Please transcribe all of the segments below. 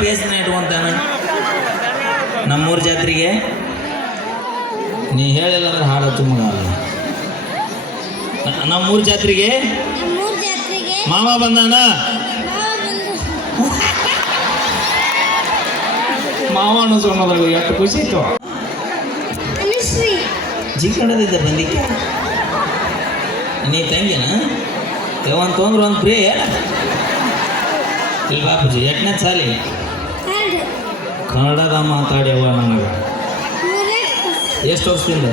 ಪೇಸ್ನ ಇಟ್ಕೊಂತಾನ ನಮ್ಮೂರ ಜಾತ್ರೆಗೆ. ನೀ ಹೇಳಿಲ್ಲ ಅಂದ್ರೆ ಹಾಡು ತುಂಬ ನಮ್ಮೂರ ಜಾತ್ರೆಗೆ. ಮಾಮ ಬಂದಾನ? ಮಾವ ಅನ್ನಿಸ್ಕೊಂಡದಾಗ ಎಷ್ಟು ಖುಷಿ ಇತ್ತು? ಜಿಕ್ಕಣದಿದ್ದ ಬಂದಿಕ್ಕೆ. ನೀ ತಂಗಿನ? ಒಂದು ತೊಂದ್ರೆ ಒಂದು ಪ್ರಿಯ ಇಲ್ಲಿ ಬಾಪುಜಿ ಎಟ್ನೇ ಸಾಲಿ? ಕನ್ನಡದ ಮಾತಾಡ್ಯವ ನನಗೆ. ಮೂರನೇ ಎಷ್ಟು ವರ್ಷದಿಂದ?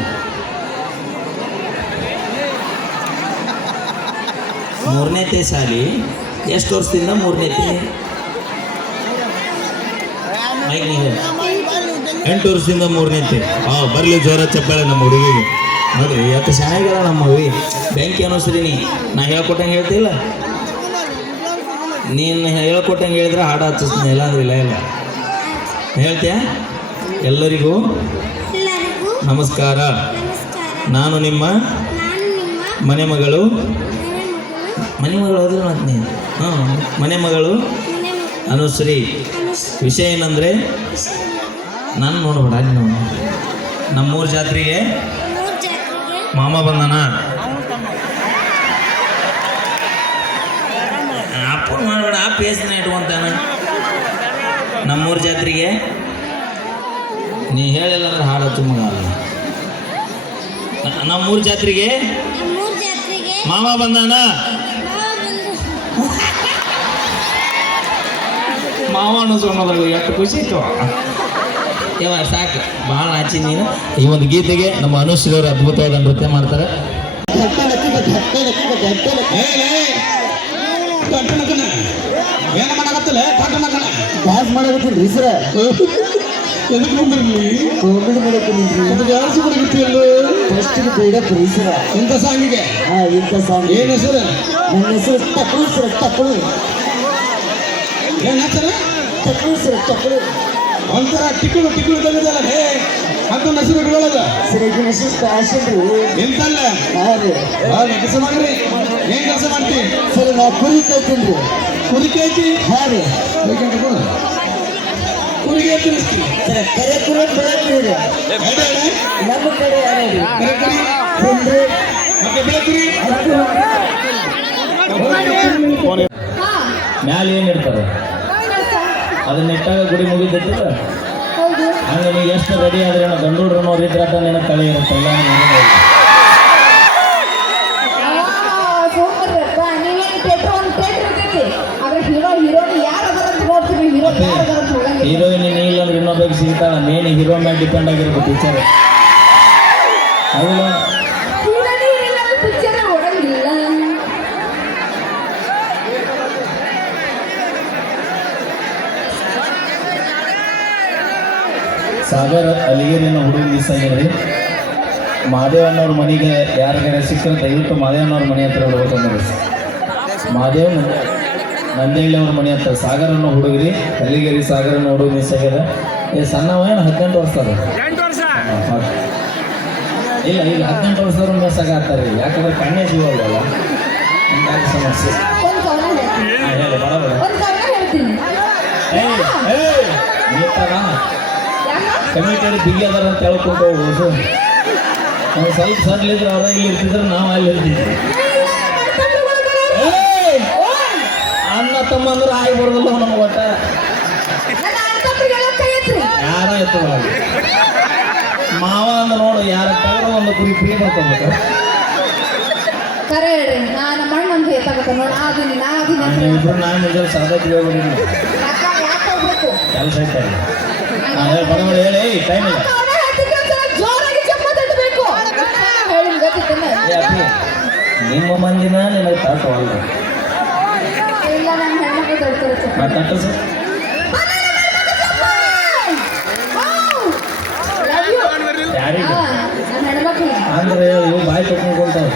ಮೂರನೇತೆ ಸಾಲಿ ಎಷ್ಟು ವರ್ಷದಿಂದ ಮೂರನೇ ತೇ ಎಂಟು ವರ್ಷದಿಂದ ಮೂರನೇತೆ ಹಾಂ ಬರಲಿ ಜ್ವರ ಚಪ್ಪಾಳೆ ನಮ್ಮ ಹುಡುಗಿಗೆ. ನೋಡ್ರಿ ಯಾಕೆ ಚೆನ್ನಾಗಿಲ್ಲ ನಮ್ಮ ಹುಡುಗಿ ಬೆಂಕಿ ಅನ್ನಿಸ್ರಿ ನೀ. ನಾ ಹೇಳ್ಕೊಟ್ಟಂಗೆ ಹೇಳ್ತಿಲ್ಲ? ನೀನು ಹೇಳ್ಕೊಟ್ಟಂಗೆ ಹೇಳಿದ್ರೆ ಹಾಡು ಹಚ್ಚಿಸ್ತೀನಿ ಇಲ್ಲ ಅಂದ್ರೆ ಇಲ್ಲ ಇಲ್ಲ. ಹೇಳ್ತೀಯಾ? ಎಲ್ಲರಿಗೂ ನಮಸ್ಕಾರ. ನಾನು ನಿಮ್ಮ ಮನೆ ಮಗಳು. ಮನೆ ಮಗಳು. ಹೋದ್ರೆ ಮತ್ತೆ ನೀನು ಹಾಂ ಮನೆ ಮಗಳು ಅನುಶ್ರೀ. ವಿಷಯ ಏನಂದರೆ ನಾನು ನೋಡ್ಬೇಡ ಅಲ್ಲಿ ನೋಡಿ. ನಮ್ಮೂರ ಜಾತ್ರೆಗೆ ಮೂರ್ ಜಾತ್ರೆಗೆ ಮಾಮ ಬಂದನ. ಅಪ್ಪ ಮಾಡಬೇಡ ಆ ಪೇಸ್ನ ಇಟ್ಕೊಂತಾನ. ನಮ್ಮೂರ ಜಾತ್ರೆಗೆ? ನೀ ಹೇಳಿಲ್ಲ ಅಂದ್ರೆ ಹಾಡು ತುಂಬ ನಮ್ಮೂರ ಜಾತ್ರೆಗೆ? ನಮ್ಮೂರ್ ಜಾತ್ರೆಗೆ ಮಾಮ ಬಂದಾನ? ಮಾವ ಬಂದು. ಮಾವ ಅನ್ನಿಸ್ಕೊಂಡದಾಗ ಎಷ್ಟು ಖುಷಿ ಇತ್ತು. ಇವ ಸಾಕು. ಭಾಳ ಆಚೆ ನೀನು. ಈ ಒಂದು ಗೀತೆಗೆ ನಮ್ಮ ಅನುಶ್ರೀ ಅವರು ಅದ್ಭುತವಾದ ನೃತ್ಯ ಮಾಡ್ತಾರೆ. ಏನ ಮಾಡಕತ್ತಲ್ಲ ಪಟ್ಟಣ ಕಣ ಡ್ಯಾನ್ಸ್ ಮಾಡಿ ಸರ. ಎದಕ್ಕೆ ಅದು ಮಾಡಕತ್ತಿಯಲ್ಲ ಬೇಡ ಇಂಥ ಸಾಂಗಿಗೆ ಆ ಇಂಥ ಸಾಂಗ್ ಏನು ಹೆಸರು? ನನ್ನ ಹೆಸರು ಸರ್ ಏನು ಸರ್ ಒಂಥರ ಟಿಕ್ಕಳು ಟಿಕ್ಕಳು ತೆಗೆದಲ್ಲ ಹೇ ಅಂತ ಹೆಸರು ಇಟ್ಕೊಳ್ಳೋದ. ಸರ ಹೆಸರು ಫ್ಯಾಷನ್ ಎಂತಲ್ಲ? ಹಾ ರೀ. ಕೆಲಸ ಮಾಡ್ರಿ ಏನು ಕೆಲಸ ಮಾಡ್ತಿ? ಸರಿ ನಾ ಕುರಿ ಕೈತೀನಿ ರೀ ಕುರಿಕೆ ಐತಿ ಹಾ ರೀ ಬೇಕಂತ ಕೊಡು. ಕುರಿಗೆ ತಿನ್ನಿಸ್ತೀನಿ ಸರ ಕರೆ ಕುರಿ ಬೆಳಗ್ರಿ ರೀ ಎಡೆ ಎಡೆ, ನಮ್ಮ ಕಡೆ ಯಾರು ರೀ ಕರೆ ಕುರಿ ಹುಂಡ್ರಿ. ಮತ್ತೆ ಬೆಳೆ ಕುರಿ ಮ್ಯಾಲೆ ಏನು ಇಡ್ತಾರೆ? ಅದನ್ನ ಇಟ್ಟಾಗ ಗುಡಿ ಮುಗಿದ ಹಂಗ ನೀವು ಎಷ್ಟು ರೆಡಿ ಆದ್ರೆ ನಾವು ಗಂಡೂಡ್ರನ್ನೋರು ಇದ್ರೆ ಅಂತ ನಿನ್ನ ಕಳೆ ಇರುತ್ತೆ ಎಲ್ಲ ಸೂಪರ್ರಪ್ಪ ನೀವೇನು ಥಿಯೇಟರ್ ಒಂದು ಥಿಯೇಟರ್ ಇರ್ತೈತಿ ಆದ್ರೆ ಹೀರೋ ಹೀರೋನಿ ಯಾರು ಅದಾರ ಅಂತ ನೋಡ್ತೀವಿ ಹೀರೋ ಯಾರು ಅದಾರ ಅಂತ ನೋಡಂಗಿಲ್ಲ ಹೀರೋಯಿನ್ ಇಲ್ಲ ಅಂದ್ರೆ ಇನ್ನೊಬ್ಬ ಸಿಗ್ತಾಳ. ಮೇನ್ ಹೀರೋ ಮೇಲೆ ಡಿಪೆಂಡ್ ಆಗಿರ್ಬೇಕು ಟೀಚರ್ ಹೌದಾ ಸಾಗರ್ ಅಲಿಗೇರಿನ ಹುಡುಗ ಮಿಸ್ ಆಗಿದ್ರಿ ಮಾದೇವಣ್ಣವ್ರ ಮನೆಗೆ ಯಾರಿಗಾರ ಸಿಕ್ಕರೆ ದಯವಿಟ್ಟು ಮಾದೇವಣ್ಣವ್ರ ಮನೆ ಹತ್ರ ಹೋಗ್ಬೇಕಂದ್ರೆ. ಮಾದೇವ್ ನಂದೇಳಿ ಅವ್ರ ಮನೆ ಅಂತ ಸಾಗರನ ಅನ್ನೋ ಹುಡುಗ್ರಿ ಅಲ್ಲಿಗೇರಿ ಸಾಗರ ಅನ್ನೋ ಹುಡುಗ ಮಿಸ್ ಆಗ್ಯದ ಏ ಸಣ್ಣವ ಏನು ಹದಿನೆಂಟು ವರ್ಷ ಅದ? ಹಾ, ಹಾ. ಇಲ್ಲ ಈಗ ಹದಿನೆಂಟು ವರ್ಷದವ್ರು ಮಿಸ್ ಆಗತ್ತಾರೆ ಯಾಕಂದ್ರೆ ಕಣ್ಣೇ ಜೀವ ಅಲ್ಲ ಸಮಸ್ಯೆ. ಕಮಿಟಿಯವ್ರು ಬಿಗಿ ಅದಾರ ಅಂತ ಹೇಳ್ಕೊಂಡು ಹೋಗ್ಬೋದು. ನಾವು ಸ್ವಲ್ಪ ಸಣ್ಣ ಅವ್ರ ಇಲ್ಲಿ ಇರ್ತಿದ್ರೆ ನಾವು ಅಲ್ಲಿ ಇರ್ತಿದ್ವಿ ತಮ್ಮ ಅಂದ್ರೆ ಆಗಿ ಬರೋದಿಲ್ಲ ನಮ್ಗೆ ಒಟ್ಟ. ಯಾರ ಎತ್ತಲ್ಲ ಮಾವ ಅಂದ ನೋಡು ಯಾರ ತಗರ ಒಂದು ಕುರಿ ಫ್ರೀ ಮಾಡ್ಕೊಬೇಕು ಕರೆ ಹೇಳ್ರಿ ನಾನು ನಮ್ಮ ಅಣ್ಣ ಅಂತ ಹೇಳ್ತಾಗತ್ತ ನೋಡಿ ನಾ ಅದೀನಿ ನಾ ಅದೀನಿ ಅಂತ ಹೇಳಿ. ಇಬ್ರು ನಾನು ಮುಂಜಾನೆ ಸಾಧಕ್ಕೆ ಹೋಗ್ಬೇಕು? ಕೆಲಸ ಐತೆ ಹಾಂ ಹೇಳಿ ಹೇಳಿ ಟೈಮ್ ಇಲ್ಲ. ಹೇಳಿ ನಿಮ್ಮ ಮಂದಿನ ನಿನಗೆ ತಾಟವಲ್ಲ ನನ್ನ ಹೆಣ್ಮಕ್ಳು ತಡ್ತಾರೆ ಚಪ್ಪ ನಾ ತಟ್ಟು ಸರ್. ಯಾರಿಗೆ? ಅಂದ್ರೆ ಇವು ಬಾಯಿ ತಗೊಂಡ್ಕೊಂತಾವ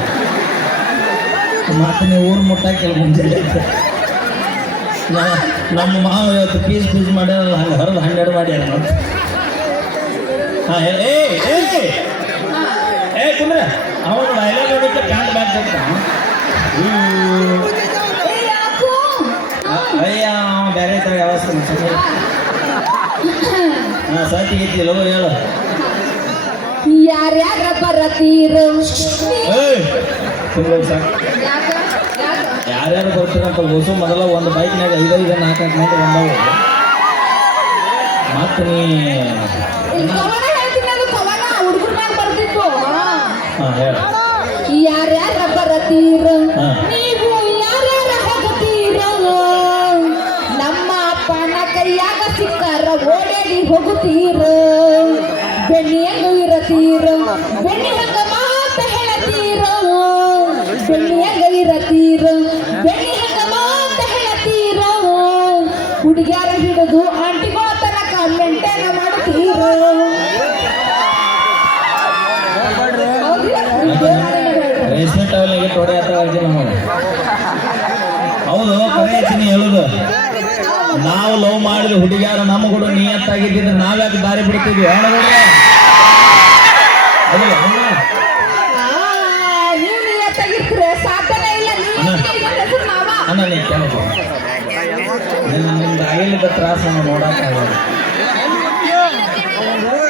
ಮತ್ತೆ ನೀವು ಊರು ಮುಟ್ಟಾಕಿ ಮುಂಜಾನೆ ನಮ್ಮ ಮಾವ ಇವತ್ತು ಪೀಸ್ ಪೀಸ್ ಮಾಡ್ಯಾರ ಹಂಗೆ ಹೊರದು ಹನ್ನೆರಡು ಮಾಡ್ಯಾರ ಹಾಂ, ಏ ಏ ಕುಂದ್ರೆ ಅವನು ಡೈಲಾಗ್ ನೋಡಿದ್ರೆ ಪ್ಯಾಂಟ್ ಬ್ಯಾಗ್ ತೆಗ್ದ ಏ ಯಾಕೋ ಅಯ್ಯ ಅವ ಬೇರೆ ತರ ಯಾವ ಹಾಂ ಸಾಟಿ ಐತಿ ಲೋ ಹೇಳು. ಯಾರ್ಯಾರ ಬರತೀರು? ತುಂಬ ಸಾಕು. ಯಾರ್ಯಾರು ಬರ್ತೀರಂತ ಹೊಸ ಮೊದಲ ಒಂದು ಬೈಕ್ನಾಗ ಐದೈದು ನಾಲ್ಕು ನಾಲ್ಕು ಮಂದಿ ಬಂದವು. ಮತ್ತೆ ನೀ ಹಾಂ ಹೇಳ. ಯಾರ್ಯಾರ ಬರತೀರ. ನೀವು ಯಾರ್ಯಾರ ನಮ್ಮ ಅಪ್ಪನ ಕೈಯಾಗ ಸಿಕ್ಕಾರ ಓಡಾಡಿ ಹೋಗುತ್ತೀರ ಬೆಣ್ಣೆಯನ್ನು ಇರತೀರ ಬೆಣ್ಣಿ ಹಂಗ ಮಾತ ಹೇಳತೀರ ಬೆಣ್ಣಿಯಂಗ ಇರತೀರ ಬೆಣ್ಣಿ ಹಂಗ ಮಾತ ಹೇಳತೀರ ಹಿಡಿದು ಹೌದು, ಕರೆ ಹೇಳುದು. ನಾವು ಲವ್ ಮಾಡಿದ ಹುಡುಗಿಯಾರ ನಮ್ಮ ಕೂಡ ನಿಯತ್ತಾಗಿದ್ದಿದ್ರೆ ನಾವ್ಯಾಕೆ ದಾರಿ ಬಿಡ್ತಿದ್ವಿ? ಹೇಳೋದ್ರೆ ಅಣ್ಣ. ನೀ ನಿಮ್ದು ಆಗಿಲ್ಲದ ತ್ರಾಸನ್ನು ನೋಡಕ್ಕಾಗಲ್ಲ.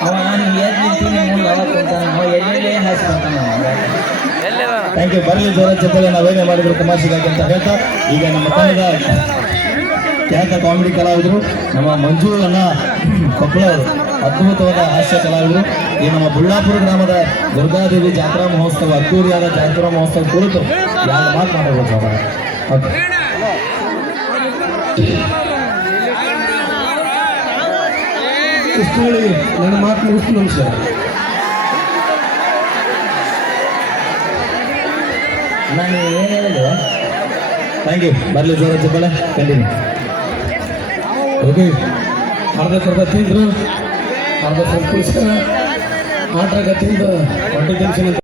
ಅವ ನೀ ಎದ್ದು ನಿಂತೀನಿ ಮುಂದೆ ಅವ ಕುಂತಾನ ಅವ ಎಲ್ಲೆಲ್ಲೇ ಹಾಸ್ಕೊಂತಾನ ಥ್ಯಾಂಕ್ ಯು ಬರಲಿ ಜೋರ ಚಿತ್ರ ನಾವೇನೇ ಮಾಡಿದ್ರು ತಮಾಷೆಗಾಗಿ ಅಂತ ಹೇಳ್ತಾ ಈಗ ನಮ್ಮ ತಂಡದ ಖ್ಯಾತ ಕಾಮಿಡಿ ಕಲಾವಿದರು, ನಮ್ಮ ಮಂಜು ಅಣ್ಣ, ಕೊಪ್ಪಳ ಅದ್ಭುತವಾದ ಹಾಸ್ಯ ಕಲಾವಿದರು. ಈ ನಮ್ಮ ಬುಳ್ಳಾಪುರ ಗ್ರಾಮದ ದುರ್ಗಾದೇವಿ ಜಾತ್ರಾ ಮಹೋತ್ಸವ ಅದ್ದೂರಿಯಾದ ಜಾತ್ರಾ ಮಹೋತ್ಸವ ಕುರಿತು ಯಾರು ಮಾತು ಮಾಡಬೇಕು ಅವರ ಓಕೆ. ನನ್ನ ಮಾತು ಮುಗಿಸ್ತೀನಿ ನಮಸ್ಕಾರ ನಾನು ಏನು ಥ್ಯಾಂಕ್ ಯು ಬರಲಿ ಜೋರ ಚಪ್ಪಲೆ ಕಂಟಿನ್ಯೂ. ಓಕೆ. ಅರ್ಧ ಕರ್ಧ ತಿಂದರು ಅರ್ಧ ಸ್ವಲ್ಪ ಪುಸ್ತಕ ಆಟ ತಿಂದು ಹೊಟ್ಟೆ ಟೆನ್ಷನ್ ಅಂತ